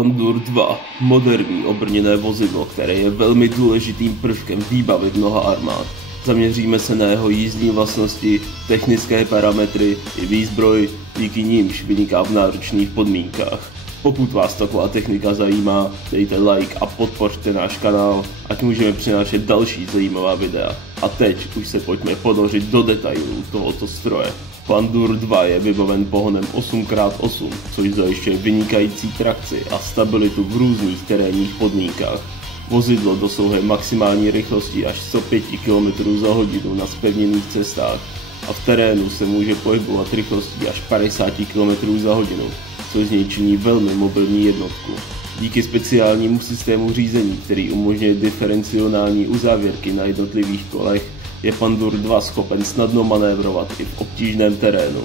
Pandur 2, moderní obrněné vozidlo, které je velmi důležitým prvkem výbavy mnoha armád. Zaměříme se na jeho jízdní vlastnosti, technické parametry i výzbroj, díky nímž vyniká v náročných podmínkách. Pokud vás taková technika zajímá, dejte like a podpořte náš kanál, ať můžeme přinášet další zajímavá videa. A teď už se pojďme ponořit do detailů tohoto stroje. Pandur 2 je vybaven pohonem 8x8, což zajišťuje vynikající trakci a stabilitu v různých terénních podmínkách. Vozidlo dosahuje maximální rychlosti až 105 km za hodinu na zpevněných cestách a v terénu se může pohybovat rychlostí až 50 km za hodinu, což z něj činí velmi mobilní jednotku. Díky speciálnímu systému řízení, který umožňuje diferenciální uzávěrky na jednotlivých kolech, je Pandur 2 schopen snadno manévrovat i v obtížném terénu.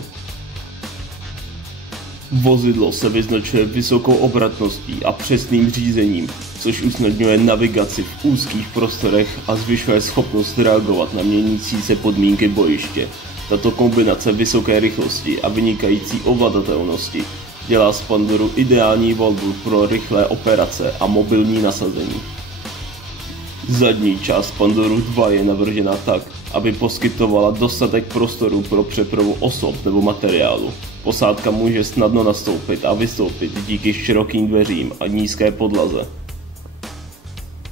Vozidlo se vyznačuje vysokou obratností a přesným řízením, což usnadňuje navigaci v úzkých prostorech a zvyšuje schopnost reagovat na měnící se podmínky bojiště. Tato kombinace vysoké rychlosti a vynikající ovladatelnosti dělá z Panduru ideální volbu pro rychlé operace a mobilní nasazení. Zadní část Panduru 2 je navržena tak, aby poskytovala dostatek prostoru pro přepravu osob nebo materiálu. Posádka může snadno nastoupit a vystoupit díky širokým dveřím a nízké podlaze.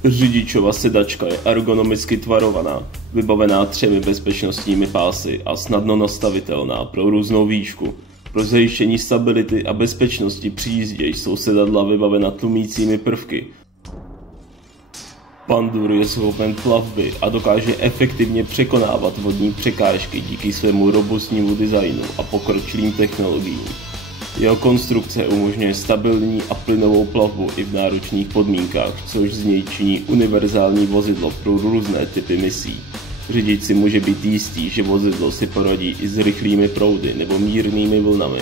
Řidičova sedačka je ergonomicky tvarovaná, vybavená 3 bezpečnostními pásy a snadno nastavitelná pro různou výšku. Pro zajištění stability a bezpečnosti při jízdě jsou sedadla vybavena tlumícími prvky. Pandur je schopen plavby a dokáže efektivně překonávat vodní překážky díky svému robustnímu designu a pokročilým technologiím. Jeho konstrukce umožňuje stabilní a plynovou plavbu i v náročných podmínkách, což z něj činí univerzální vozidlo pro různé typy misí. Řidič si může být jistý, že vozidlo si poradí i s rychlými proudy nebo mírnými vlnami.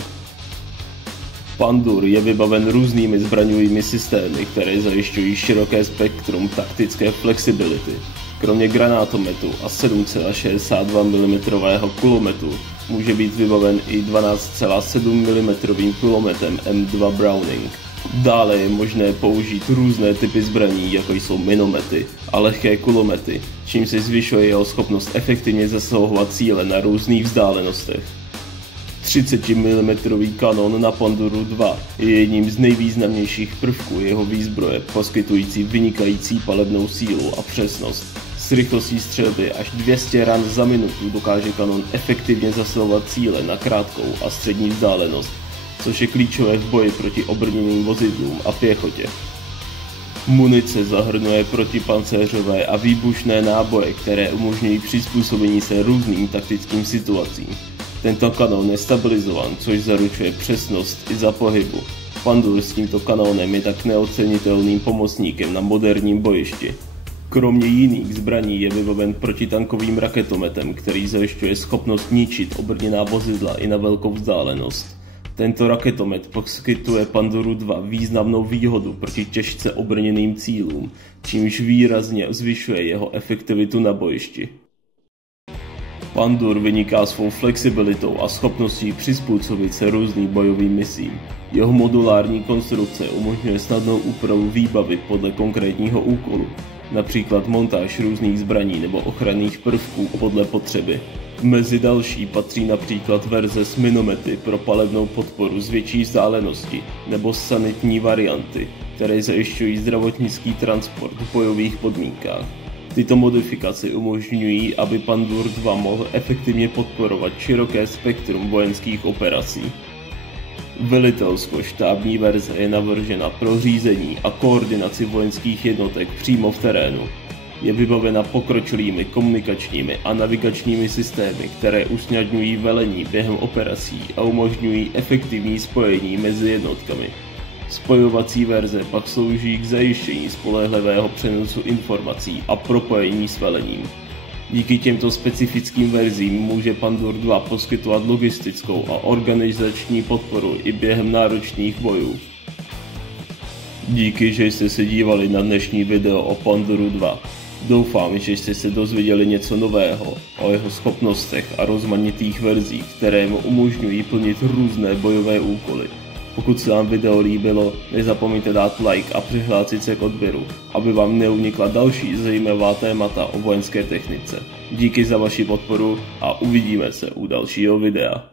Pandur je vybaven různými zbraňovými systémy, které zajišťují široké spektrum taktické flexibility. Kromě granátometu a 7,62 mm kulometu může být vybaven i 12,7 mm kulometem M2 Browning. Dále je možné použít různé typy zbraní, jako jsou minomety a lehké kulomety, čím se zvyšuje jeho schopnost efektivně zasahovat cíle na různých vzdálenostech. 30 mm kanon na Panduru 2 je jedním z nejvýznamnějších prvků jeho výzbroje, poskytující vynikající palebnou sílu a přesnost. S rychlostí střelby až 200 ran za minutu dokáže kanon efektivně zasahovat cíle na krátkou a střední vzdálenost, což je klíčové v boji proti obrněným vozidlům a pěchotě. Munice zahrnuje protipancéřové a výbušné náboje, které umožňují přizpůsobení se různým taktickým situacím. Tento kanon je stabilizován, což zaručuje přesnost i za pohybu. Pandur s tímto kanónem je tak neocenitelným pomocníkem na moderním bojišti. Kromě jiných zbraní je vybaven protitankovým raketometem, který zajišťuje schopnost ničit obrněná vozidla i na velkou vzdálenost. Tento raketomet poskytuje Panduru 2 významnou výhodu proti těžce obrněným cílům, čímž výrazně zvyšuje jeho efektivitu na bojišti. Pandur vyniká svou flexibilitou a schopností přizpůsobit se různým bojovým misím. Jeho modulární konstrukce umožňuje snadnou úpravu výbavy podle konkrétního úkolu, například montáž různých zbraní nebo ochranných prvků podle potřeby. Mezi další patří například verze s minomety pro palebnou podporu z větší vzdálenosti nebo sanitní varianty, které zajišťují zdravotnický transport v bojových podmínkách. Tyto modifikace umožňují, aby Pandur 2 mohl efektivně podporovat široké spektrum vojenských operací. Velitelsko-štábní verze je navržena pro řízení a koordinaci vojenských jednotek přímo v terénu. Je vybavena pokročilými komunikačními a navigačními systémy, které usnadňují velení během operací a umožňují efektivní spojení mezi jednotkami. Spojovací verze pak slouží k zajištění spolehlivého přenosu informací a propojení s velením. Díky těmto specifickým verzím může Pandur 2 poskytovat logistickou a organizační podporu i během náročných bojů. Díky, že jste se dívali na dnešní video o Panduru 2. Doufám, že jste se dozvěděli něco nového o jeho schopnostech a rozmanitých verzích, které mu umožňují plnit různé bojové úkoly. Pokud se vám video líbilo, nezapomeňte dát like a přihlásit se k odběru, aby vám neunikla další zajímavá témata o vojenské technice. Díky za vaši podporu a uvidíme se u dalšího videa.